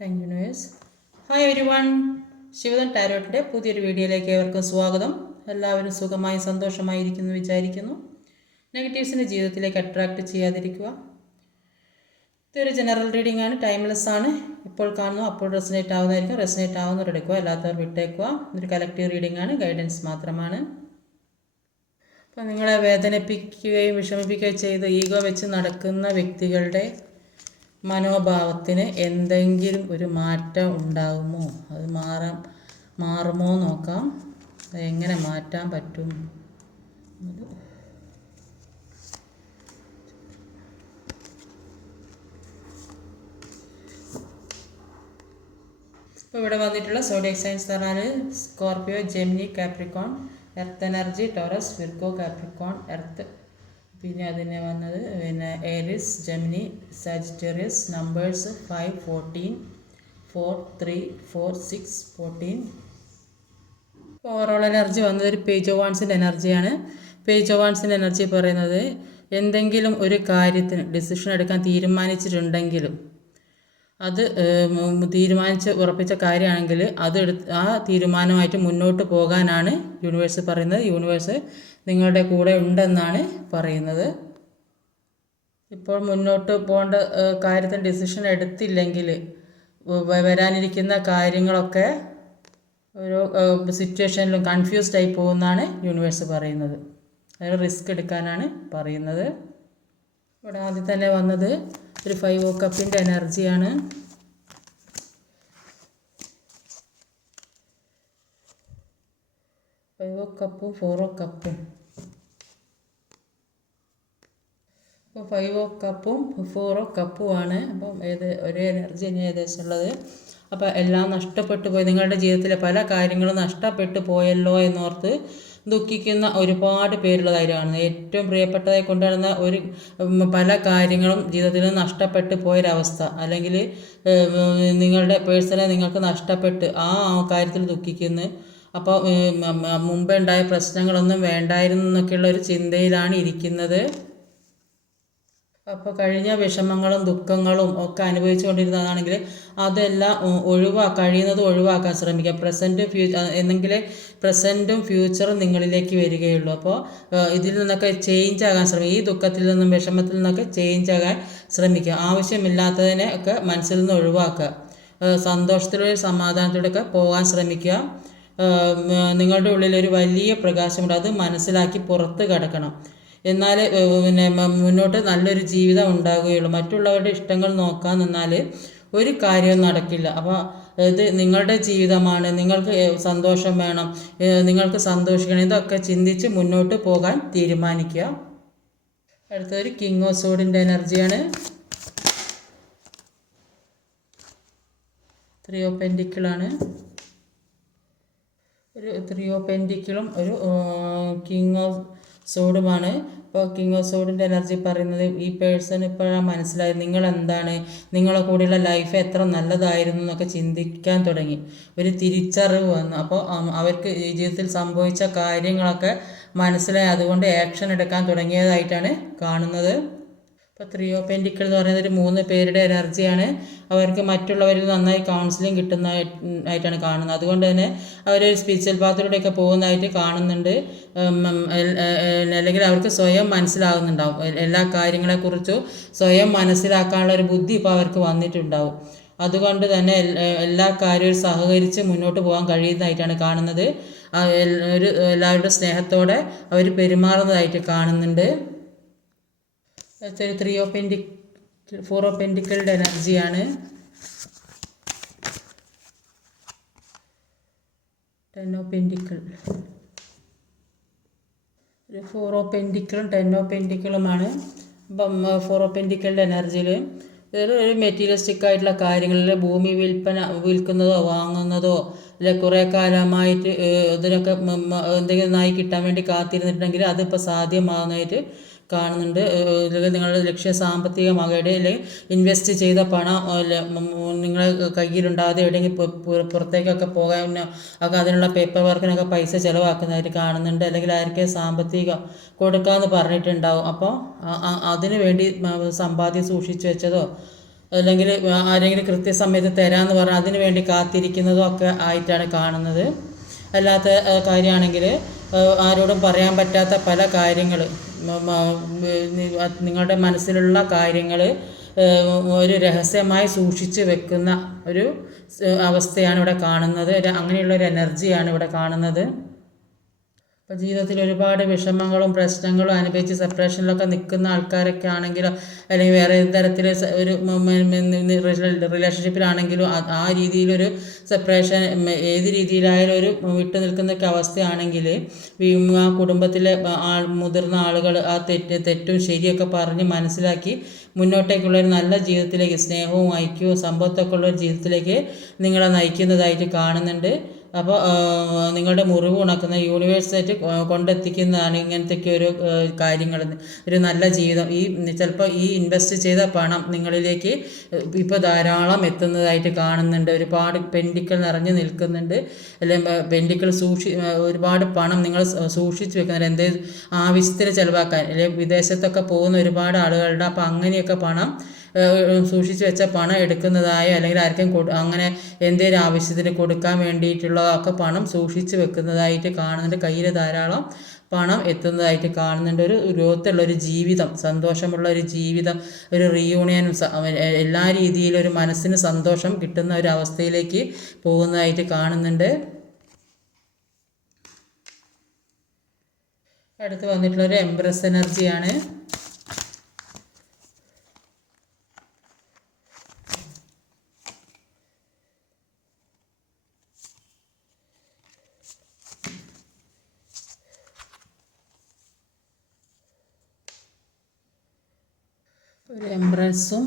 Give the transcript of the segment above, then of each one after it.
Thank you news. Hi everyone, Shivadan ടാരോട്ടിൻ്റെ പുതിയൊരു വീഡിയോയിലേക്ക് ഏവർക്കും സ്വാഗതം. എല്ലാവരും സുഖമായി സന്തോഷമായിരിക്കുന്നു വിചാരിക്കുന്നു. നെഗറ്റീവ്സിൻ്റെ ജീവിതത്തിലേക്ക് അട്രാക്റ്റ് ചെയ്യാതിരിക്കുക. ഇതൊരു ജനറൽ റീഡിംഗ് ആണ്, ടൈംലെസ് ആണ്. ഇപ്പോൾ കാണുന്നു അപ്പോൾ റെസനേറ്റ് ആവുന്നതായിരിക്കും. റെസനേറ്റ് ആവുന്നവരെടുക്കുക, അല്ലാത്തവർ വിട്ടേക്കുക. ഇതൊരു കളക്റ്റീവ് റീഡിംഗ് ആണ്, ഗൈഡൻസ് മാത്രമാണ്. അപ്പോൾ നിങ്ങളെ വേദനിപ്പിക്കുകയും വിഷമിപ്പിക്കുകയും ചെയ്ത് ഈഗോ വെച്ച് നടക്കുന്ന വ്യക്തികളുടെ മനോഭാവത്തിന് എന്തെങ്കിലും ഒരു മാറ്റം ഉണ്ടാകുമോ, അത് മാറുമോ നോക്കാം. എങ്ങനെ മാറ്റാൻ പറ്റും? ഇപ്പോൾ ഇവിടെ വന്നിട്ടുള്ള സോഡിയക് സൈൻസ് പറഞ്ഞാൽ Scorpio, Gemini, Capricorn, earth energy, Taurus, Virgo, Capricorn, earth. പിന്നെ അതിനെ വന്നത് Aries, Gemini, Sagittarius. Numbers 5, 14, 4, 3, 4, 6, 14. Overall energy വന്നത് ഒരു പേജ് ഓഫ് വാൺസിൻ്റെ എനർജിയാണ്. പേജ് ഓഫ് വാൺസിൻ്റെ എനർജി പറയുന്നത് എന്തെങ്കിലും ഒരു കാര്യത്തിന് ഡിസിഷൻ എടുക്കാൻ തീരുമാനിച്ചിട്ടുണ്ടെങ്കിലും അത് തീരുമാനിച്ച് ഉറപ്പിച്ച കാര്യമാണെങ്കിൽ ആ തീരുമാനമായിട്ട് മുന്നോട്ട് പോകാനാണ് യൂണിവേഴ്സ് പറയുന്നത്. യൂണിവേഴ്സ് നിങ്ങളുടെ കൂടെ ഉണ്ടെന്നാണ് പറയുന്നത്. ഇപ്പോൾ മുന്നോട്ട് പോകേണ്ട കാര്യത്തിന് ഡിസിഷൻ എടുത്തില്ലെങ്കിൽ വരാനിരിക്കുന്ന കാര്യങ്ങളൊക്കെ ഒരു സിറ്റുവേഷനിലും കൺഫ്യൂസ്ഡ് ആയി പോകുന്നതാണ് യൂണിവേഴ്സ് പറയുന്നത്. അതായത് റിസ്ക് എടുക്കാനാണ് പറയുന്നത്. ഇവിടെ ആദ്യം തന്നെ വന്നത് ഒരു 5 ഓഫ് കപ്പിൻ്റെ എനർജിയാണ്. ഫൈവ് ഓഫ് കപ്പും 4 ഓഫ് കപ്പും. അപ്പോൾ 5 ഓഫ് കപ്പും 4 ഓഫ് കപ്പുമാണ്. അപ്പം ഒരേ എനർജി തന്നെയാണ് ഏകദേശം ഉള്ളത്. അപ്പോൾ എല്ലാം നഷ്ടപ്പെട്ടു പോയി, നിങ്ങളുടെ ജീവിതത്തിലെ പല കാര്യങ്ങളും നഷ്ടപ്പെട്ടു പോയല്ലോ എന്നോർത്ത് ദുഃഖിക്കുന്ന ഒരുപാട് പേരുള്ളതായി കാണുന്നത്. ഏറ്റവും പ്രിയപ്പെട്ടതായി കൊണ്ടുവരുന്ന പല കാര്യങ്ങളും ജീവിതത്തിൽ നിന്ന് നഷ്ടപ്പെട്ടു പോയൊരവസ്ഥ, അല്ലെങ്കിൽ നിങ്ങളുടെ പേഴ്സണെ നിങ്ങൾക്ക് നഷ്ടപ്പെട്ട് ആ കാര്യത്തിൽ ദുഃഖിക്കുന്നു. അപ്പോൾ മുമ്പേ ഉണ്ടായ പ്രശ്നങ്ങളൊന്നും വേണ്ടായിരുന്നു എന്നൊക്കെയുള്ള ഒരു ചിന്തയിലാണ് ഇരിക്കുന്നത്. അപ്പോൾ കഴിഞ്ഞ വിഷമങ്ങളും ദുഃഖങ്ങളും ഒക്കെ അനുഭവിച്ചുകൊണ്ടിരുന്നതാണെങ്കിൽ അതെല്ലാം കഴിയുന്നത് ഒഴിവാക്കാൻ ശ്രമിക്കുക. എന്നെങ്കിലേ പ്രസൻറ്റും ഫ്യൂച്ചറും നിങ്ങളിലേക്ക് വരികയുള്ളൂ. അപ്പോൾ ഇതിൽ നിന്നൊക്കെ ചേഞ്ച് ആകാൻ ശ്രമിക്കുക. ഈ ദുഃഖത്തിൽ നിന്നും വിഷമത്തിൽ നിന്നൊക്കെ ചേഞ്ച് ആകാൻ ശ്രമിക്കുക. ആവശ്യമില്ലാത്തതിനെ ഒക്കെ മനസ്സിൽ നിന്ന് ഒഴിവാക്കുക. സന്തോഷത്തിലൂടെ സമാധാനത്തിലൂടെയൊക്കെ പോകാൻ ശ്രമിക്കുക. നിങ്ങളുടെ ഉള്ളിൽ ഒരു വലിയ പ്രകാശമുണ്ട്, അത് മനസ്സിലാക്കി പുറത്ത് കടക്കണം. എന്നാൽ മുന്നോട്ട് നല്ലൊരു ജീവിതം ഉണ്ടാകുകയുള്ളൂ. മറ്റുള്ളവരുടെ ഇഷ്ടങ്ങൾ നോക്കാൻ നിന്നാൽ ഒരു കാര്യവും നടക്കില്ല. അപ്പോൾ ഇത് നിങ്ങളുടെ ജീവിതമാണ്, നിങ്ങൾക്ക് സന്തോഷം വേണം, നിങ്ങൾക്ക് സന്തോഷിക്കണം, ഇതൊക്കെ ചിന്തിച്ച് മുന്നോട്ട് പോകാൻ തീരുമാനിക്കുക. അടുത്തൊരു കിങ് ഓഫ് സോഡിൻ്റെ എനർജിയാണ്. 3 ഓഫ് പെൻറ്റിക്കിളാണ്. ഒരു 3 ഓഫ് പെൻറ്റിക്കിളും ഒരു കിങ് ഓഫ് സോഡുമാണ്. ഇപ്പോൾ കിങ് ഓഫ് സോഡിൻ്റെ എനർജി പറയുന്നത് ഈ പേഴ്സൺ ഇപ്പോഴാണ് മനസ്സിലായത് നിങ്ങളെന്താണ്, നിങ്ങളെ കൂടെയുള്ള ലൈഫ് എത്ര നല്ലതായിരുന്നു എന്നൊക്കെ ചിന്തിക്കാൻ തുടങ്ങി. ഒരു തിരിച്ചറിവ് വന്നു. അപ്പോൾ അവർക്ക് ഈ ജീവിതത്തിൽ സംഭവിച്ച കാര്യങ്ങളൊക്കെ മനസ്സിലായി, അതുകൊണ്ട് ആക്ഷൻ എടുക്കാൻ തുടങ്ങിയതായിട്ടാണ് കാണുന്നത്. ഇപ്പോൾ 3 ഓഫ് പെൻറ്റിക്കിൾ എന്ന് പറയുന്നത് ഒരു 3 പേരുടെ എനർജിയാണ്. അവർക്ക് മറ്റുള്ളവരിൽ നന്നായി കൗൺസിലിംഗ് കിട്ടുന്നതായിട്ടാണ് കാണുന്നത്. അതുകൊണ്ട് തന്നെ അവരൊരു സ്പിരിച്വൽ പാത്തിലൂടെയൊക്കെ പോകുന്നതായിട്ട് കാണുന്നുണ്ട്. അല്ലെങ്കിൽ അവർക്ക് സ്വയം മനസ്സിലാകുന്നുണ്ടാവും, എല്ലാ കാര്യങ്ങളെക്കുറിച്ചും സ്വയം മനസ്സിലാക്കാനുള്ള ഒരു ബുദ്ധി ഇപ്പോൾ അവർക്ക് വന്നിട്ടുണ്ടാവും. അതുകൊണ്ട് തന്നെ എല്ലാ കാര്യവും സഹകരിച്ച് മുന്നോട്ട് പോകാൻ കഴിയുന്നതായിട്ടാണ് കാണുന്നത്. എല്ലാവരുടെ സ്നേഹത്തോടെ അവർ പെരുമാറുന്നതായിട്ട് കാണുന്നുണ്ട്. 3 ഓഫ് പെൻറ്റിക്കിൾ 4 ഓഫ് പെൻറ്റിക്കിളുടെ എനർജിയാണ്. 10 ഓഫ് പെൻറ്റിക്കിൾ. 4 ഓഫ് പെൻറ്റിക്കിളും 10 ഓഫ് പെൻറ്റിക്കിളുമാണ്. അപ്പം 4 ഓഫ് പെൻറ്റിക്കിളുടെ എനർജിയിൽ ഒരു മെറ്റീരിയലിസ്റ്റിക് ആയിട്ടുള്ള കാര്യങ്ങളിൽ ഭൂമി വിൽക്കുന്നതോ വാങ്ങുന്നതോ, അല്ലെ കുറേ കാലമായിട്ട് ഇതിനൊക്കെ എന്തെങ്കിലും നായി കിട്ടാൻ വേണ്ടി കാത്തിരുന്നിട്ടുണ്ടെങ്കിൽ അതിപ്പോൾ സാധ്യമാകുന്നതായിട്ട് കാണുന്നുണ്ട്. നിങ്ങളുടെ ലക്ഷ്യം സാമ്പത്തികമാകട്ടെ, അല്ലെങ്കിൽ ഇൻവെസ്റ്റ് ചെയ്ത പണം നിങ്ങളെ കയ്യിലുണ്ടാകാതെ എവിടെയെങ്കിലും പുറത്തേക്കൊക്കെ പോകാൻ ഒക്കെ അതിനുള്ള പേപ്പർ വർക്കിനൊക്കെ പൈസ ചിലവാക്കുന്നതായിട്ട് കാണുന്നുണ്ട്. അല്ലെങ്കിൽ ആർക്കും സാമ്പത്തികം കൊടുക്കാമെന്ന് പറഞ്ഞിട്ടുണ്ടാവും. അപ്പോൾ അതിനു വേണ്ടി സമ്പാദ്യം സൂക്ഷിച്ചു വെച്ചതോ അല്ലെങ്കിൽ ആരെങ്കിലും കൃത്യസമയത്ത് തരാമെന്ന് പറഞ്ഞാൽ അതിന് വേണ്ടി കാത്തിരിക്കുന്നതും ഒക്കെ ആയിട്ടാണ് കാണുന്നത്. അല്ലാത്ത കാര്യമാണെങ്കിൽ ആരോടും പറയാൻ പറ്റാത്ത പല കാര്യങ്ങൾ, നിങ്ങളുടെ മനസ്സിലുള്ള കാര്യങ്ങൾ ഒരു രഹസ്യമായി സൂക്ഷിച്ച് വെക്കുന്ന ഒരു അവസ്ഥയാണ് ഇവിടെ കാണുന്നത്. അങ്ങനെയുള്ളൊരു എനർജിയാണ് ഇവിടെ കാണുന്നത്. ഇപ്പോൾ ജീവിതത്തിൽ ഒരുപാട് വിഷമങ്ങളും പ്രശ്നങ്ങളും അനുഭവിച്ച് സെപ്പറേഷനിലൊക്കെ നിൽക്കുന്ന ആൾക്കാരൊക്കെ ആണെങ്കിലോ, അല്ലെങ്കിൽ വേറെ ഏത് തരത്തിൽ ഒരു റിലേഷൻഷിപ്പിലാണെങ്കിലും ആ രീതിയിലൊരു സെപ്പറേഷൻ ഏത് രീതിയിലായാലും ഒരു വിട്ടു നിൽക്കുന്നൊക്കെ അവസ്ഥയാണെങ്കിൽ ആ കുടുംബത്തിലെ മുതിർന്ന ആളുകൾ ആ തെറ്റും ശരിയൊക്കെ പറഞ്ഞ് മനസ്സിലാക്കി മുന്നോട്ടേക്കുള്ളൊരു നല്ല ജീവിതത്തിലേക്ക്, സ്നേഹവും ഐക്യവും സമ്പത്തൊക്കെ ഉള്ളൊരു ജീവിതത്തിലേക്ക് നിങ്ങളെ നയിക്കുന്നതായിട്ട് കാണുന്നുണ്ട്. അപ്പോൾ നിങ്ങളുടെ മുറിവ് ഉണക്കുന്ന യൂണിവേഴ്സായിട്ട് കൊണ്ടെത്തിക്കുന്നതാണ് ഇങ്ങനത്തെയൊക്കെ ഒരു കാര്യങ്ങൾ. ഒരു നല്ല ജീവിതം, ചിലപ്പോൾ ഈ ഇൻവെസ്റ്റ് ചെയ്ത പണം നിങ്ങളിലേക്ക് ഇപ്പോൾ ധാരാളം എത്തുന്നതായിട്ട് കാണുന്നുണ്ട്. ഒരുപാട് പെൻഡിക്കൾ നിറഞ്ഞു നിൽക്കുന്നുണ്ട്. അല്ലെങ്കിൽ പെൻഡിക്കൾ ഒരുപാട് പണം നിങ്ങൾ സൂക്ഷിച്ച് വെക്കുന്നുണ്ട്, എന്ത് ആവശ്യത്തിന് ചിലവാക്കാൻ. അല്ലെങ്കിൽ വിദേശത്തൊക്കെ പോകുന്ന ഒരുപാട് ആളുകളുടെ, അപ്പോൾ അങ്ങനെയൊക്കെ പണം സൂക്ഷിച്ച് വെച്ച പണം എടുക്കുന്നതായോ അല്ലെങ്കിൽ ആർക്കും അങ്ങനെ എന്തെങ്കിലും ആവശ്യത്തിന് കൊടുക്കാൻ വേണ്ടിയിട്ടുള്ളതൊക്കെ പണം സൂക്ഷിച്ച് വെക്കുന്നതായിട്ട് കാണുന്നുണ്ട്. കയ്യിൽ ധാരാളം പണം എത്തുന്നതായിട്ട് കാണുന്നുണ്ട്. ഒരു ഗ്രോത്തുള്ളൊരു ജീവിതം, സന്തോഷമുള്ള ഒരു ജീവിതം, ഒരു റീയൂണിയനും എല്ലാ രീതിയിലും ഒരു മനസ്സിന് സന്തോഷം കിട്ടുന്ന ഒരു അവസ്ഥയിലേക്ക് പോകുന്നതായിട്ട് കാണുന്നുണ്ട്. അടുത്ത് വന്നിട്ടുള്ളൊരു എംപ്രസ് എനർജിയാണ്. ഒരു എംപ്രസും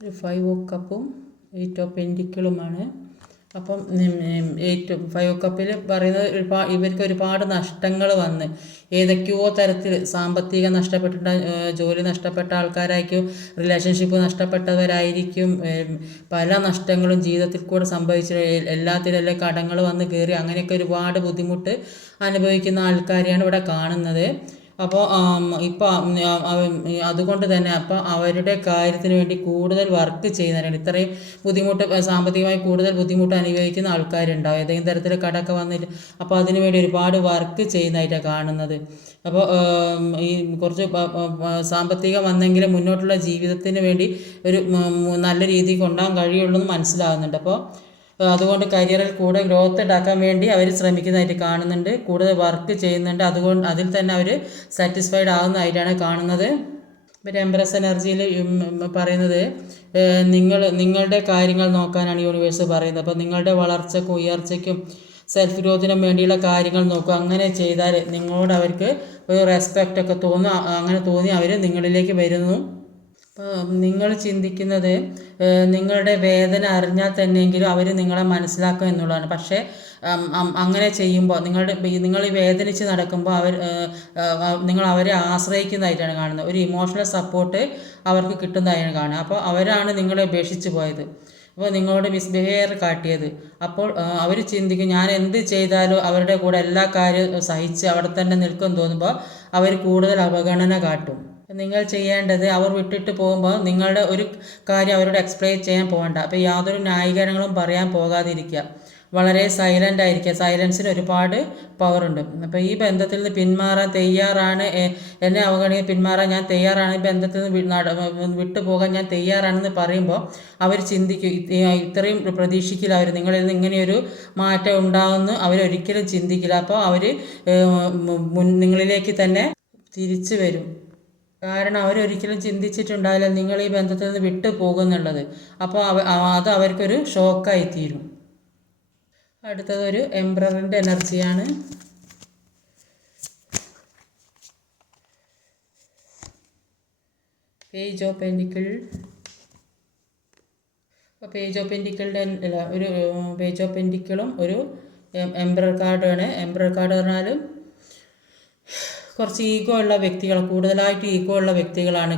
ഒരു 5 ഓഫ് കപ്പും 8 ഓഫ് പെൻഡിക്കിളുമാണ്. അപ്പം 5 ഓഫ് കപ്പിൽ പറയുന്നത് ഇവർക്ക് ഒരുപാട് നഷ്ടങ്ങൾ വന്ന് ഏതൊക്കെയോ തരത്തിൽ സാമ്പത്തിക നഷ്ടപ്പെട്ടിട്ട്, ജോലി നഷ്ടപ്പെട്ട ആൾക്കാരായിരിക്കും, റിലേഷൻഷിപ്പ് നഷ്ടപ്പെട്ടവരായിരിക്കും, പല നഷ്ടങ്ങളും ജീവിതത്തിൽ കൂടെ സംഭവിച്ച എല്ലാത്തിലും കടങ്ങൾ വന്ന് കയറി അങ്ങനെയൊക്കെ ഒരുപാട് ബുദ്ധിമുട്ട് അനുഭവിക്കുന്ന ആൾക്കാരെയാണ് ഇവിടെ കാണുന്നത്. അപ്പോൾ ഇപ്പോൾ അതുകൊണ്ട് തന്നെ അപ്പോൾ അവരുടെ കാര്യത്തിന് വേണ്ടി കൂടുതൽ വർക്ക് ചെയ്യുന്നവരാണ്. ഇത്രയും ബുദ്ധിമുട്ട്, സാമ്പത്തികമായി കൂടുതൽ ബുദ്ധിമുട്ട് അനുഭവിക്കുന്ന ആൾക്കാരുണ്ടാവും, ഏതെങ്കിലും തരത്തിൽ കടമൊക്കെ വന്നിട്ട്. അപ്പോൾ അതിന് വേണ്ടി ഒരുപാട് വർക്ക് ചെയ്യുന്നതായിട്ടാണ് കാണുന്നത്. അപ്പോൾ ഈ കുറച്ച് സാമ്പത്തികം വന്നെങ്കിലും മുന്നോട്ടുള്ള ജീവിതത്തിന് വേണ്ടി ഒരു നല്ല രീതിയിൽ കൊണ്ടുപോകാൻ കഴിയുള്ളൂ എന്ന് മനസ്സിലാകുന്നുണ്ട്. അപ്പോൾ അതുകൊണ്ട് കരിയറിൽ കൂടുതൽ ഗ്രോത്ത് ഉണ്ടാക്കാൻ വേണ്ടി അവർ ശ്രമിക്കുന്നതായിട്ട് കാണുന്നുണ്ട്, കൂടുതൽ വർക്ക് ചെയ്യുന്നുണ്ട്. അതുകൊണ്ട് അതിൽ തന്നെ അവർ സാറ്റിസ്ഫൈഡ് ആകുന്നതായിട്ടാണ് കാണുന്നത്. ഇപ്പോൾ എംപ്രസ് എനർജിയിൽ പറയുന്നത് നിങ്ങളുടെ കാര്യങ്ങൾ നോക്കാനാണ് യൂണിവേഴ്സ് പറയുന്നത്. അപ്പോൾ നിങ്ങളുടെ വളർച്ചയ്ക്കും ഉയർച്ചയ്ക്കും സെൽഫ് ഗ്രോത്തിനും വേണ്ടിയുള്ള കാര്യങ്ങൾ നോക്കുക. അങ്ങനെ ചെയ്താൽ നിങ്ങളോട് അവർക്ക് ഒരു റെസ്പെക്റ്റൊക്കെ തോന്നും. അങ്ങനെ തോന്നി അവർ നിങ്ങളിലേക്ക് വരുന്നു. നിങ്ങൾ ചിന്തിക്കുന്നത് നിങ്ങളുടെ വേദന അറിഞ്ഞാൽ തന്നെയെങ്കിലും അവർ നിങ്ങളെ മനസ്സിലാക്കും എന്നുള്ളതാണ്. പക്ഷേ അങ്ങനെ ചെയ്യുമ്പോൾ നിങ്ങൾ ഈ വേദനിച്ച് നടക്കുമ്പോൾ നിങ്ങൾ അവരെ ആശ്രയിക്കുന്നതായിട്ടാണ് കാണുന്നത്. ഒരു ഇമോഷണൽ സപ്പോർട്ട് അവർക്ക് കിട്ടുന്നതായിട്ടാണ് കാണുന്നത്. അപ്പോൾ അവരാണ് നിങ്ങളെ ഉപേക്ഷിച്ച് പോയത്, അപ്പോൾ നിങ്ങളോട് മിസ്ബിഹേവിയർ കാട്ടിയത്. അപ്പോൾ അവർ ചിന്തിക്കും ഞാൻ എന്ത് ചെയ്താലും അവരുടെ കൂടെ എല്ലാ കാര്യവും സഹിച്ച് അവിടെ തന്നെ നിൽക്കുമെന്ന് തോന്നുമ്പോൾ അവർ കൂടുതൽ അവഗണന കാട്ടും. നിങ്ങൾ ചെയ്യേണ്ടത് അവർ വിട്ടിട്ട് പോകുമ്പോൾ നിങ്ങളുടെ ഒരു കാര്യം അവരോട് എക്സ്പ്ലെയിൻ ചെയ്യാൻ പോകണ്ട. അപ്പോൾ യാതൊരു ന്യായീകരണങ്ങളും പറയാൻ പോകാതിരിക്കുക, വളരെ സൈലൻ്റ് ആയിരിക്കുക. സൈലൻസിന് ഒരുപാട് പവറുണ്ട്. അപ്പോൾ ഈ ബന്ധത്തിൽ നിന്ന് പിന്മാറാൻ തയ്യാറാണ്, എന്നെ അവഗണിക്കാൻ പിന്മാറാൻ ഞാൻ തയ്യാറാണ്, ഈ ബന്ധത്തിൽ നിന്ന് വിട്ടുപോകാൻ ഞാൻ തയ്യാറാണെന്ന് പറയുമ്പോൾ അവർ ചിന്തിക്കും, ഇത്രയും പ്രതീക്ഷിക്കില്ല അവർ നിങ്ങളിൽ നിന്ന് ഇങ്ങനെയൊരു മാറ്റം ഉണ്ടാകുമെന്ന് അവരൊരിക്കലും ചിന്തിക്കില്ല. അപ്പോൾ അവർ നിങ്ങളിലേക്ക് തന്നെ തിരിച്ചു വരും. കാരണം അവരൊരിക്കലും ചിന്തിച്ചിട്ടുണ്ടാവില്ല നിങ്ങൾ ഈ ബന്ധത്തിൽ നിന്ന് വിട്ടു പോകുന്നുള്ളത്. അപ്പോൾ അത് അവർക്കൊരു ഷോക്കായി തീരും. അടുത്തതൊരു എംപററിൻ്റെ എനർജിയാണ്. Page of പെൻഡിക്കിൾ. അപ്പോൾ പേജ് ഓഫ് പെൻഡിക്കിളുടെ ഒരു പേജ് ഓഫ് പെൻഡിക്കിളും ഒരു എംപറർ കാർഡാണ്. എംപറർ കാർഡ് പറഞ്ഞാൽ കുറച്ച് ഈഗോ ഉള്ള വ്യക്തികൾ, കൂടുതലായിട്ട് ഈഗോ ഉള്ള വ്യക്തികളാണ്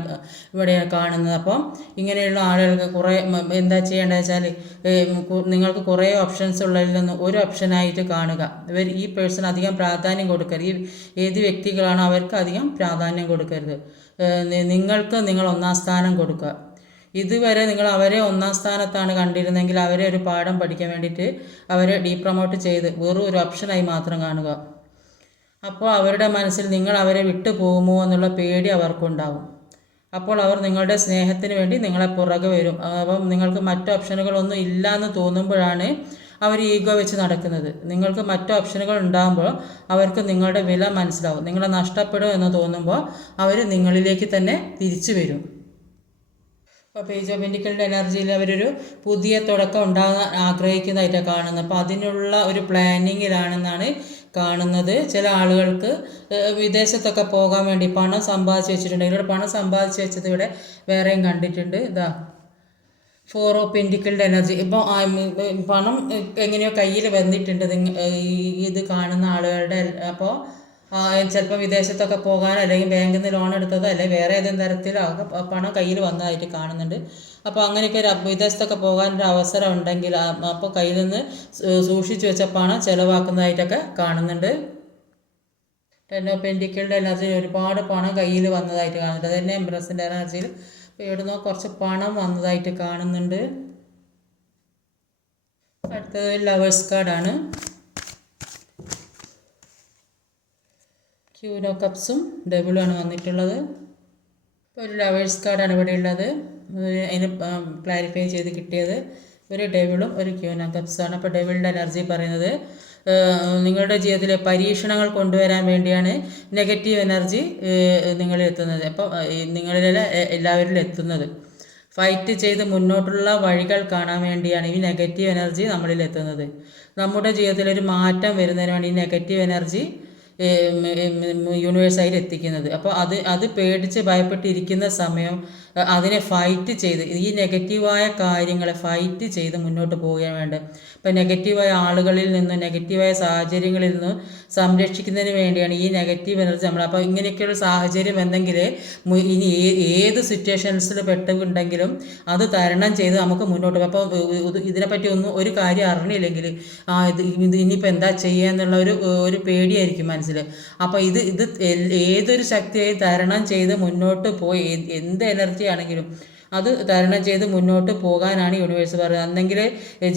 ഇവിടെ കാണുന്നത്. അപ്പം ഇങ്ങനെയുള്ള ആളുകൾക്ക് കുറേ എന്താ ചെയ്യേണ്ടത് വെച്ചാൽ നിങ്ങൾക്ക് കുറേ ഓപ്ഷൻസ് ഉള്ളതിൽ നിന്ന് ഒരു ഓപ്ഷനായിട്ട് കാണുക. ഈ പേഴ്സൺ അധികം പ്രാധാന്യം കൊടുക്കരുത്. ഏത് വ്യക്തികളാണോ അവർക്ക് അധികം പ്രാധാന്യം കൊടുക്കരുത്. നിങ്ങൾ ഒന്നാം സ്ഥാനം കൊടുക്കുക. ഇതുവരെ നിങ്ങൾ അവരെ ഒന്നാം സ്ഥാനത്താണ് കണ്ടിരുന്നെങ്കിൽ അവരെ ഒരു പാഠം പഠിക്കാൻ വേണ്ടിയിട്ട് അവരെ ഡീപ്രമോട്ട് ചെയ്ത് വെറും ഒരു ഓപ്ഷനായി മാത്രം കാണുക. അപ്പോൾ അവരുടെ മനസ്സിൽ നിങ്ങൾ അവരെ വിട്ടു പോകുമോ എന്നുള്ള പേടി അവർക്കുണ്ടാവും. അപ്പോൾ അവർ നിങ്ങളുടെ സ്നേഹത്തിന് വേണ്ടി നിങ്ങളെ പുറകെ വരും. അപ്പം നിങ്ങൾക്ക് മറ്റ് ഓപ്ഷനുകളൊന്നും ഇല്ല എന്ന് തോന്നുമ്പോഴാണ് അവർ ഈഗോ വെച്ച് നടക്കുന്നത്. നിങ്ങൾക്ക് മറ്റ് ഓപ്ഷനുകൾ ഉണ്ടാകുമ്പോൾ അവർക്ക് നിങ്ങളുടെ വില മനസ്സിലാവും. നിങ്ങളെ നഷ്ടപ്പെടും എന്ന് തോന്നുമ്പോൾ അവർ നിങ്ങളിലേക്ക് തന്നെ തിരിച്ചു വരും. അപ്പോൾ പേജ് ഓഫ് പെന്റിക്കിളിൻ്റെ എനർജിയിൽ അവരൊരു പുതിയ തുടക്കം ഉണ്ടാകാൻ ആഗ്രഹിക്കുന്നതായിട്ടാണ് കാണുന്നത്. അപ്പോൾ അതിനുള്ള ഒരു പ്ലാനിങ്ങിലാണെന്നാണ് കാണുന്നത്. ചില ആളുകൾക്ക് വിദേശത്തൊക്കെ പോകാൻ വേണ്ടി പണം സമ്പാദിച്ച് വെച്ചിട്ടുണ്ട്. ഇവരുടെ പണം സമ്പാദിച്ച് വെച്ചത് ഇവിടെ വേറെയും കണ്ടിട്ടുണ്ട്. ഇതാ 4 ഓഫ് പെന്റിക്കിളിൻ്റെ എനർജി. ഇപ്പോൾ പണം എങ്ങനെയോ കയ്യിൽ വന്നിട്ടുണ്ട് ഇത് കാണുന്ന ആളുകളുടെ. അപ്പോൾ ചിലപ്പോൾ വിദേശത്തൊക്കെ പോകാൻ അല്ലെങ്കിൽ ബാങ്കിൽ നിന്ന് ലോൺ എടുത്തതോ അല്ലെങ്കിൽ വേറെ ഏതെങ്കിലും തരത്തിലോ പണം കയ്യിൽ വന്നതായിട്ട് കാണുന്നുണ്ട്. അപ്പോൾ അങ്ങനെയൊക്കെ വിദേശത്തൊക്കെ പോകാനൊരു അവസരം ഉണ്ടെങ്കിൽ അപ്പോൾ കയ്യിൽ നിന്ന് സൂക്ഷിച്ചു വെച്ച പണം ചിലവാക്കുന്നതായിട്ടൊക്കെ കാണുന്നുണ്ട്. 10 ഓഫ് പെന്റിക്കിളിൻ്റെ എനർജിയിൽ ഒരുപാട് പണം കയ്യിൽ വന്നതായിട്ട് കാണുന്നുണ്ട്. അത് തന്നെ എംപ്രസിൻ്റെ എനർജിയിൽ എവിടുന്നോ കുറച്ച് പണം വന്നതായിട്ട് കാണുന്നുണ്ട്. അടുത്തത് ലവേഴ്സ് കാർഡാണ്. ക്യൂൻ ഓഫ് കപ്സും ഡബിളുമാണ് വന്നിട്ടുള്ളത്. ഇപ്പോൾ ഒരു ലവേഴ്സ് കാർഡാണ് ഇവിടെ ഉള്ളത്. അതിന് ക്ലാരിഫൈ ചെയ്ത് കിട്ടിയത് ഒരു ഡെവിളും ഒരു ക്യൂൻ ഓഫ് കപ്സാണ്. അപ്പോൾ ഡെവിളിൻ്റെ എനർജി പറയുന്നത് നിങ്ങളുടെ ജീവിതത്തിലെ പരീക്ഷണങ്ങൾ കൊണ്ടുവരാൻ വേണ്ടിയാണ് നെഗറ്റീവ് എനർജി നിങ്ങളിൽ എത്തുന്നത്. അപ്പോൾ നിങ്ങളിലെ എല്ലാവരിലും എത്തുന്നത് ഫൈറ്റ് ചെയ്ത് മുന്നോട്ടുള്ള വഴികൾ കാണാൻ വേണ്ടിയാണ് ഈ നെഗറ്റീവ് എനർജി നമ്മളിൽ എത്തുന്നത്. നമ്മുടെ ജീവിതത്തിലൊരു മാറ്റം വരുന്നതിന് വേണ്ടി ഈ നെഗറ്റീവ് എനർജി യൂണിവേഴ്സായിട്ട് എത്തിക്കുന്നത്. അപ്പോൾ അത് പേടിച്ച് ഭയപ്പെട്ടിരിക്കുന്ന സമയം അതിനെ ഫൈറ്റ് ചെയ്ത് ഈ നെഗറ്റീവായ കാര്യങ്ങളെ ഫൈറ്റ് ചെയ്ത് മുന്നോട്ട് പോവുകയാണ് വേണ്ടത്. ഇപ്പം നെഗറ്റീവായ ആളുകളിൽ നിന്നും നെഗറ്റീവായ സാഹചര്യങ്ങളിൽ നിന്നും സംരക്ഷിക്കുന്നതിന് വേണ്ടിയാണ് ഈ നെഗറ്റീവ് എനർജി നമ്മൾ. അപ്പോൾ ഇങ്ങനെയൊക്കെയുള്ള സാഹചര്യം എന്തെങ്കിൽ ഇനി ഏത് സിറ്റുവേഷൻസിൽ പെട്ടുണ്ടെങ്കിലും അത് തരണം ചെയ്ത് നമുക്ക് മുന്നോട്ട് പോകും. അപ്പോൾ ഇതിനെപ്പറ്റി ഒരു കാര്യം അറിഞ്ഞില്ലെങ്കിൽ ഇനിയിപ്പോൾ എന്താ ചെയ്യുക എന്നുള്ള ഒരു പേടിയായിരിക്കും മനസ്സിൽ. അപ്പോൾ ഇത് ഏതൊരു ശക്തിയായി തരണം ചെയ്ത് മുന്നോട്ട് പോയി എന്ത് എനർജി ആണെങ്കിലും അത് തരണം ചെയ്ത് മുന്നോട്ട് പോകാനാണ് യൂണിവേഴ്സ് പറയുന്നത്. അന്നെങ്കിൽ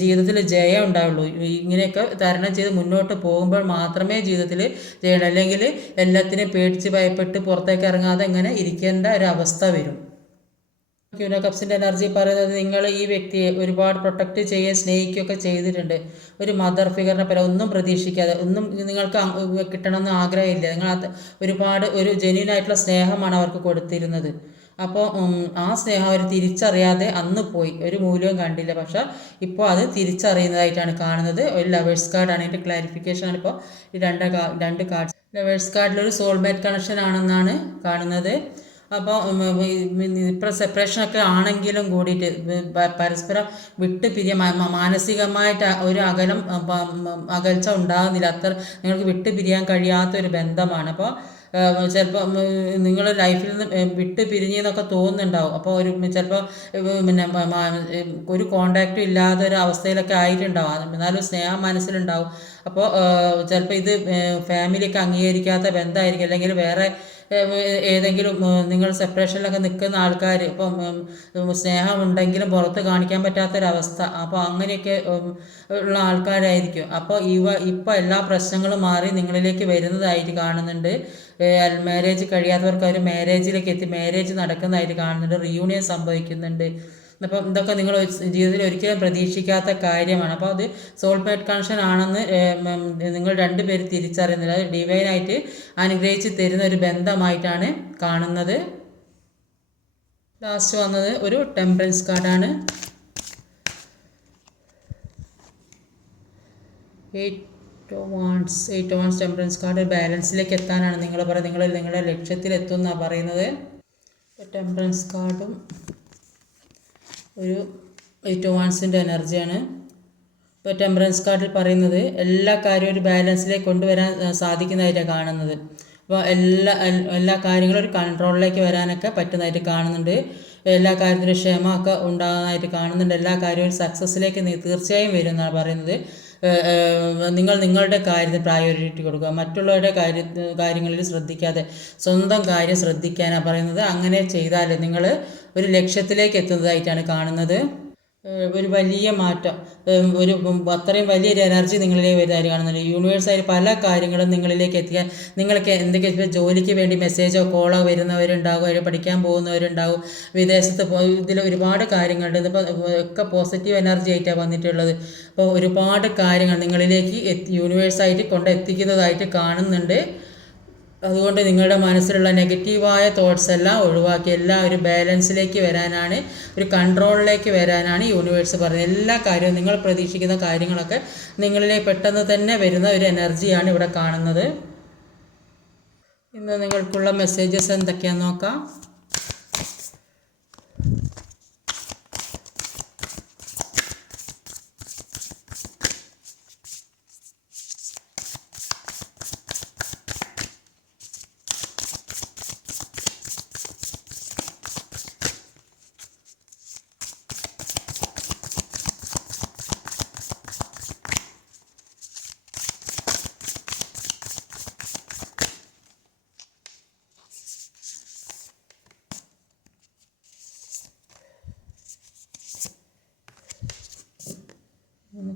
ജീവിതത്തിൽ ജയം ഉണ്ടാവുള്ളൂ. ഇങ്ങനെയൊക്കെ തരണം ചെയ്ത് മുന്നോട്ട് പോകുമ്പോൾ മാത്രമേ ജീവിതത്തിൽ ജയം, അല്ലെങ്കിൽ എല്ലാത്തിനെയും പേടിച്ച് ഭയപ്പെട്ട് പുറത്തേക്ക് ഇറങ്ങാതെ ഇങ്ങനെ ഇരിക്കേണ്ട ഒരു അവസ്ഥ വരും. ക്യൂൻ ഓഫ് കപ്സിൻ്റെ എനർജി പറയുന്നത് നിങ്ങൾ ഈ വ്യക്തിയെ ഒരുപാട് പ്രൊട്ടക്റ്റ് ചെയ്യുകയും സ്നേഹിക്കുകയൊക്കെ ചെയ്തിട്ടുണ്ട്. ഒരു മദർ ഫിഗറിനെ പോലെ ഒന്നും പ്രതീക്ഷിക്കാതെ ഒന്നും നിങ്ങൾക്ക് കിട്ടണമെന്ന് ആഗ്രഹമില്ല. നിങ്ങൾ ഒരുപാട് ഒരു ജെന്യൂൻ ആയിട്ടുള്ള സ്നേഹമാണ് അവർക്ക് കൊടുത്തിരുന്നത്. അപ്പോൾ ആ സ്നേഹം അവർ തിരിച്ചറിയാതെ അന്ന് പോയി, ഒരു മൂല്യവും കണ്ടില്ല. പക്ഷെ ഇപ്പോൾ അത് തിരിച്ചറിയുന്നതായിട്ടാണ് കാണുന്നത്. ഒരു ലവേഴ്സ് കാർഡാണ്. ഇതിൻ്റെ ക്ലാരിഫിക്കേഷനാണ് ഇപ്പോൾ ഈ രണ്ട് കാർഡ്സ്. ലവേഴ്സ് കാർഡിലൊരു സോൾമേറ്റ് കണക്ഷൻ ആണെന്നാണ് കാണുന്നത്. അപ്പോൾ ഇപ്പോൾ സെപ്പറേഷനൊക്കെ ആണെങ്കിലും കൂടിയിട്ട് പരസ്പരം വിട്ട് മാനസികമായിട്ട് ഒരു അകൽച്ച ഉണ്ടാകുന്നില്ല. അത്ര നിങ്ങൾക്ക് വിട്ട് പിരിയാൻ കഴിയാത്തൊരു ബന്ധമാണ്. അപ്പോൾ ചിലപ്പോൾ നിങ്ങൾ ലൈഫിൽ നിന്ന് വിട്ട് പിരിഞ്ഞെന്നൊക്കെ തോന്നുന്നുണ്ടാവും. അപ്പോൾ ചിലപ്പോൾ പിന്നെ ഒരു കോണ്ടാക്റ്റും ഇല്ലാത്ത ഒരു അവസ്ഥയിലൊക്കെ ആയിട്ടുണ്ടാവും. എന്നാലും സ്നേഹം മനസ്സിലുണ്ടാവും. അപ്പോൾ ചിലപ്പോൾ ഇത് ഫാമിലിയൊക്കെ അംഗീകരിക്കാത്ത ബന്ധമായിരിക്കും, അല്ലെങ്കിൽ വേറെ ഏതെങ്കിലും നിങ്ങൾ സെപ്പറേഷനിലൊക്കെ നിൽക്കുന്ന ആൾക്കാർ ഇപ്പം സ്നേഹമുണ്ടെങ്കിലും പുറത്ത് കാണിക്കാൻ പറ്റാത്തൊരവസ്ഥ. അപ്പോൾ അങ്ങനെയൊക്കെ ഉള്ള ആൾക്കാരായിരിക്കും. അപ്പോൾ ഇപ്പോൾ എല്ലാ പ്രശ്നങ്ങളും മാറി നിങ്ങളിലേക്ക് വരുന്നതായിട്ട് കാണുന്നുണ്ട്. മാരേജ് കഴിയാത്തവർക്ക് അവർ മാരേജിലേക്ക് മാരേജ് നടക്കുന്നതായിട്ട് കാണുന്നുണ്ട്. റിയൂണിയൻ സംഭവിക്കുന്നുണ്ട്. അപ്പം ഇതൊക്കെ നിങ്ങൾ ജീവിതത്തിൽ ഒരിക്കലും പ്രതീക്ഷിക്കാത്ത കാര്യമാണ്. അപ്പോൾ അത് സോൾമേറ്റ് കണക്ഷൻ ആണെന്ന് നിങ്ങൾ രണ്ടുപേരും തിരിച്ചറിയുന്നില്ല. അത് ഡിവൈനായിട്ട് അനുഗ്രഹിച്ച് തരുന്ന ഒരു ബന്ധമായിട്ടാണ് കാണുന്നത്. ലാസ്റ്റ് വന്നത് ഒരു ടെമ്പറൻസ് കാർഡാണ്. 8 ഓഫ് വാണ്ട്സ് ടെമ്പറൻസ് കാർഡ്. ബാലൻസിലേക്ക് എത്താനാണ് നിങ്ങൾ നിങ്ങളുടെ ലക്ഷ്യത്തിലെത്തും എന്നാണ് പറയുന്നത്. ടെമ്പറൻസ് കാർഡും ഒരു 8 ഓഫ് വാണ്ട്സിൻ്റെ എനർജിയാണ്. ഇപ്പോൾ ടെമ്പറൻസ് കാർഡിൽ പറയുന്നത് എല്ലാ കാര്യവും ഒരു ബാലൻസിലേക്ക് കൊണ്ടുവരാൻ സാധിക്കുന്നതായിട്ടാണ് കാണുന്നത്. അപ്പോൾ എല്ലാ കാര്യങ്ങളും ഒരു കൺട്രോളിലേക്ക് വരാനൊക്കെ പറ്റുന്നതായിട്ട് കാണുന്നുണ്ട്. എല്ലാ കാര്യത്തിലും ക്ഷമയൊക്കെ ഉണ്ടാകുന്നതായിട്ട് കാണുന്നുണ്ട്. എല്ലാ കാര്യവും ഒരു സക്സസ്സിലേക്ക് തീർച്ചയായും വരും എന്നാണ് പറയുന്നത്. നിങ്ങൾ നിങ്ങളുടെ കാര്യത്തിന് പ്രയോറിറ്റി കൊടുക്കുക, മറ്റുള്ളവരുടെ കാര്യങ്ങളിൽ ശ്രദ്ധിക്കാതെ സ്വന്തം കാര്യം ശ്രദ്ധിക്കാനാണ് പറയുന്നത്. അങ്ങനെ ചെയ്താൽ നിങ്ങൾ ഒരു ലക്ഷ്യത്തിലേക്ക് എത്തുന്നതായിട്ടാണ് കാണുന്നത്. ഒരു വലിയ മാറ്റം, ഒരു അത്രയും വലിയൊരു എനർജി നിങ്ങളിലേക്ക് വരുന്നതായിട്ട് കാണുന്നുണ്ട്. യൂണിവേഴ്സായിട്ട് പല കാര്യങ്ങളും നിങ്ങളിലേക്ക് എത്തിക്കാൻ, നിങ്ങൾക്ക് എന്തൊക്കെ ജോലിക്ക് വേണ്ടി മെസ്സേജോ കോളോ വരുന്നവരുണ്ടാകും, അവർ പഠിക്കാൻ പോകുന്നവരുണ്ടാകും, വിദേശത്ത് ഇതിൽ ഒരുപാട് കാര്യങ്ങളുണ്ട്. ഇതിപ്പോൾ ഒക്കെ പോസിറ്റീവ് എനർജി ആയിട്ടാണ് വന്നിട്ടുള്ളത്. അപ്പോൾ ഒരുപാട് കാര്യങ്ങൾ നിങ്ങളിലേക്ക് യൂണിവേഴ്സായിട്ട് കൊണ്ടെത്തിക്കുന്നതായിട്ട് കാണുന്നുണ്ട്. അതുകൊണ്ട് നിങ്ങളുടെ മനസ്സിലുള്ള നെഗറ്റീവായ തോട്ട്സ് എല്ലാം ഒഴിവാക്കി എല്ലാം ഒരു ബാലൻസിലേക്ക് വരാനാണ്, ഒരു കൺട്രോളിലേക്ക് വരാനാണ് യൂണിവേഴ്സ് പറയുന്നത്. എല്ലാ കാര്യവും നിങ്ങൾ പ്രതീക്ഷിക്കുന്ന കാര്യങ്ങളൊക്കെ നിങ്ങളിലേക്ക് പെട്ടെന്ന് തന്നെ വരുന്ന ഒരു എനർജിയാണ് ഇവിടെ കാണുന്നത്. ഇന്ന് നിങ്ങൾക്കുള്ള മെസ്സേജസ് എന്തൊക്കെയാണെന്ന് നോക്കാം.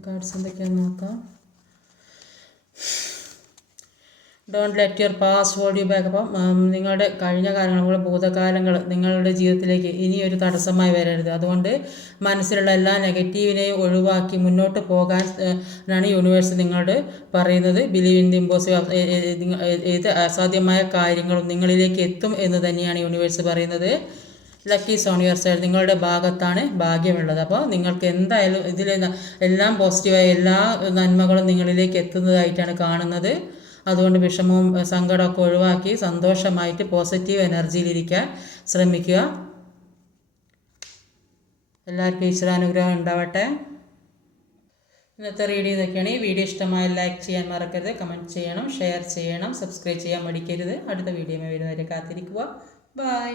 കാർഡ്സ് എന്തൊക്കെയാണെന്ന് നോക്കാം. Don't let your past hold you back. അപ്പം നിങ്ങളുടെ കഴിഞ്ഞ കാലങ്ങൾ, ഭൂതകാലങ്ങൾ നിങ്ങളുടെ ജീവിതത്തിലേക്ക് ഇനിയൊരു തടസ്സമായി വരരുത്. അതുകൊണ്ട് മനസ്സിലുള്ള എല്ലാ നെഗറ്റീവിനെയും ഒഴിവാക്കി മുന്നോട്ട് പോകാൻ ആണ് യൂണിവേഴ്സ് നിങ്ങളോട് പറയുന്നത്. Believe in the impossible. ഏത് അസാധ്യമായ കാര്യങ്ങളും നിങ്ങളിലേക്ക് എത്തും എന്ന് തന്നെയാണ് യൂണിവേഴ്സ് പറയുന്നത്. Lucky is on your side. നിങ്ങളുടെ ഭാഗത്താണ് ഭാഗ്യമുള്ളത്. അപ്പോൾ നിങ്ങൾക്ക് എന്തായാലും ഇതിൽ എല്ലാം പോസിറ്റീവായ എല്ലാ നന്മകളും നിങ്ങളിലേക്ക് എത്തുന്നതായിട്ടാണ് കാണുന്നത്. അതുകൊണ്ട് വിഷമവും സങ്കടമൊക്കെ ഒഴിവാക്കി സന്തോഷമായിട്ട് പോസിറ്റീവ് എനർജിയിലിരിക്കാൻ ശ്രമിക്കുക. എല്ലാവർക്കും ഈശ്വരാനുഗ്രഹം ഉണ്ടാവട്ടെ. ഇന്നത്തെ റീഡിംഗ് ഇതൊക്കെയാണ്. ഈ വീഡിയോ ഇഷ്ടമായ ലൈക്ക് ചെയ്യാൻ മറക്കരുത്, കമൻറ്റ് ചെയ്യണം, ഷെയർ ചെയ്യണം, സബ്സ്ക്രൈബ് ചെയ്യാൻ മടിക്കരുത്. അടുത്ത വീഡിയോയിൽ വരുന്നവരെ കാത്തിരിക്കുക. ബൈ.